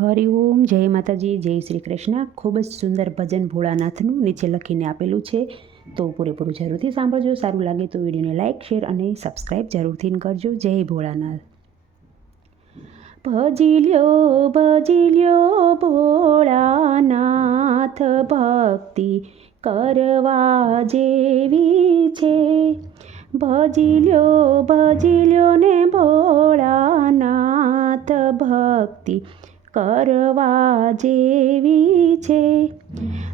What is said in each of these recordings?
હરિઓમ, જય માતાજી, જય શ્રી કૃષ્ણ. ખૂબ જ સુંદર ભજન ભોળાનાથનું નીચે લખીને આપેલું છે, તો પૂરેપૂરું જરૂરથી સાંભળજો. સારું લાગે તો વિડીયોને લાઇક, શેર અને સબસ્ક્રાઈબ જરૂરથી કરજો. જય ભોળાનાથ. ભજી લ્યો ભોળાનાથ, ભક્તિ કરવા જેવી છે. ભજી લ્યો ને ભોળાનાથ, ભક્તિ કરવા જેવી છે.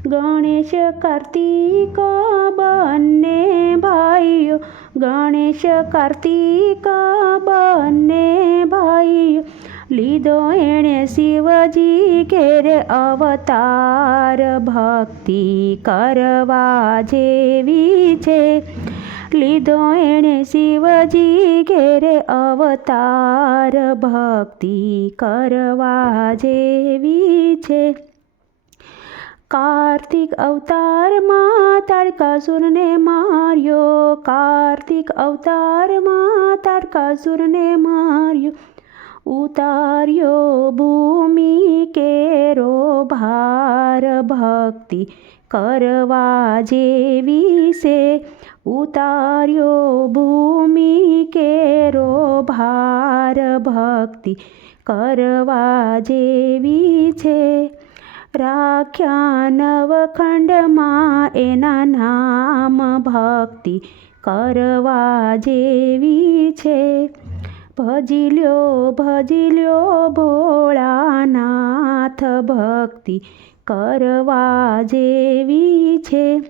ગણેશ કાર્તિક બંને ભાઈઓ, ગણેશ કાર્તિક બંને ભાઈઓ, લીધો એણે શિવજી ઘેરે અવતાર. ભક્તિ કરવા જેવી છે. લીધો એણે શિવજી ઘેરે અવતાર. ભક્તિ કરવા જેવી છે. કાર્તિક અવતારમાં તારકાસુરને માર્યો, કાર્તિક અવતારમાં તારકાસુરને માર્યો. ઉતાર્યો ભૂમિ કેરો ભાર. ભક્તિ કરવા જેવી છે. ઉતાર્યો ભૂમિ કેરો ભાર. ભક્તિ કરવા જેવી છે. રાખ્યા નવખંડમાં એના નામ. ભક્તિ કરવા જેવી છે. ભજી લ્યો ભોળાનાથ, ભક્તિ કરવા જેવી છે.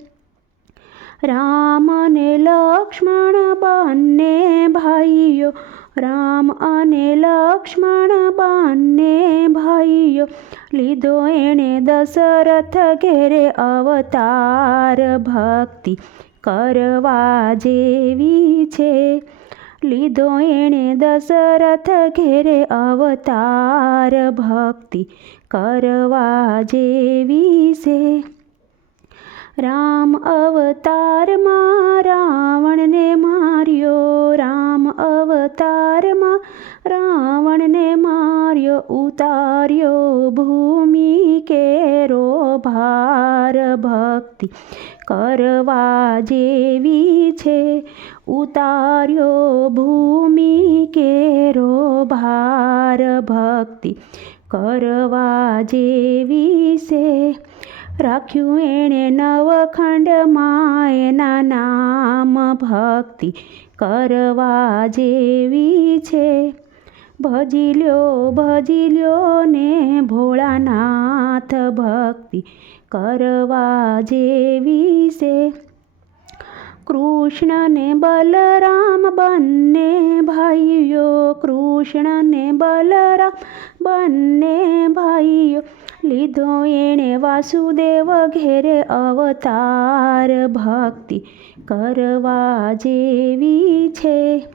રામ અને લક્ષ્મણ બંને ભાઈઓ, રામ અને લક્ષ્મણ બંને ભાઈઓ, લીધો એણે દશરથ ઘેરે અવતાર. ભક્તિ કરવા જેવી છે. લીધો એણે દશરથ ઘેરે અવતાર. ભક્તિ કરવા જેવી છે. રામ અવતારમાં રાવણને માર્યો, રામ અવતારમાં રાવણને માર્યો. ઉતાર્યો ભૂમિ કેરો ભાર. ભક્તિ કરવા જેવી છે. ઉતાર્યો ભૂમિ કેરો ભાર. ભક્તિ કરવા જેવી છે. રાખ્યું એણે નવખંડમાં એના નામ. ભક્તિ કરવા જેવી છે. ભજી લ્યો ને ભોળાનાથ, ભક્તિ કરવા જેવી છે. કૃષ્ણ ને બલરામ બંને ભાઈઓ, કૃષ્ણ ને બલરામ બંને ભાઈઓ, લીધો એણે વાસુદેવ ઘેરે અવતાર. ભક્તિ કરવા જેવી છે.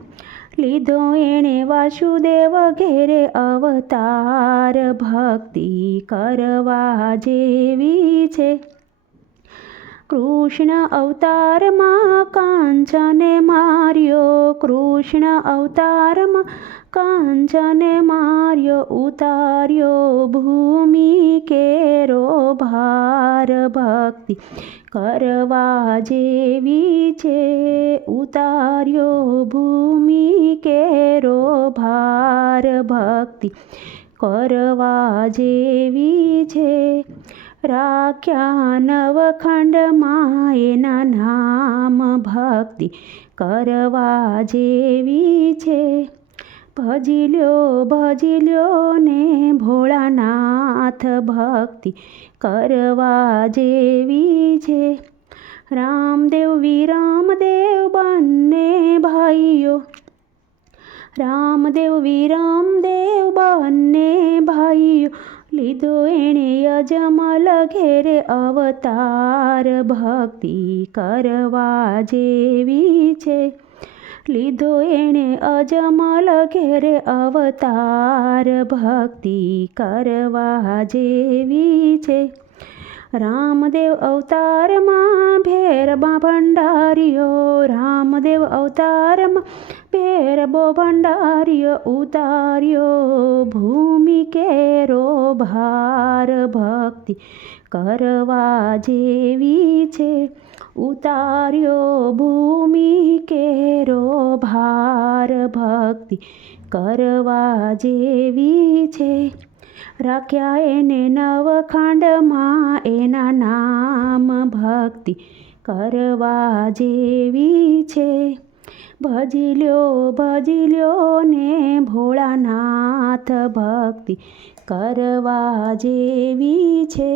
લીધો એણે વાસુદેવ ઘેરે અવતાર. ભક્તિ કરવા જેવી છે. કૃષ્ણ અવતારમાં કાંચને માર્યો, કૃષ્ણ અવતારમાં કાંચને માર્યો. ઉતાર્યો ભૂમિ કેરો ભાર. ભક્તિ કરવા જેવી છે. ઉતાર્યો ભૂમિ કેરો ભાર. ભક્તિ કરવા જેવી છે. રાખ્યા નવખંડમાં એના નામ. ભક્તિ કરવા જેવી છે. ભજી લ્યો ને ભોળાનાથ, ભક્તિ કરવા જેવી છે. રામદેવ વિરમદેવ બંને ભાઈઓ, રામદેવ વિરમદેવ બંને ભાઈઓ, લીધો એણે અજમલ ઘેરે અવતાર. ભક્તિ કરવા જેવી છે. લીધો એણે અજમલ ઘેરે અવતાર. ભક્તિ કરવા જેવી છે. રામદેવ અવતારમાં ભેરબા ભંડાર્યો, રામદેવ અવતારમાં ભેરબો ભંડાર્યો. ઉતાર્યો ભૂમિ કેરો ભાર ભક્તિ કરવા જેવી છે. ઉતાર્યો ભૂમિ કેરો ભાર ભક્તિ કરવા જેવી છે. રાખ્યા એને નવખાંડમાં એના નામ ભક્તિ કરવા જેવી છે. ભજી લ્યો ને ભોળાનાથ ભક્તિ કરવા જેવી છે.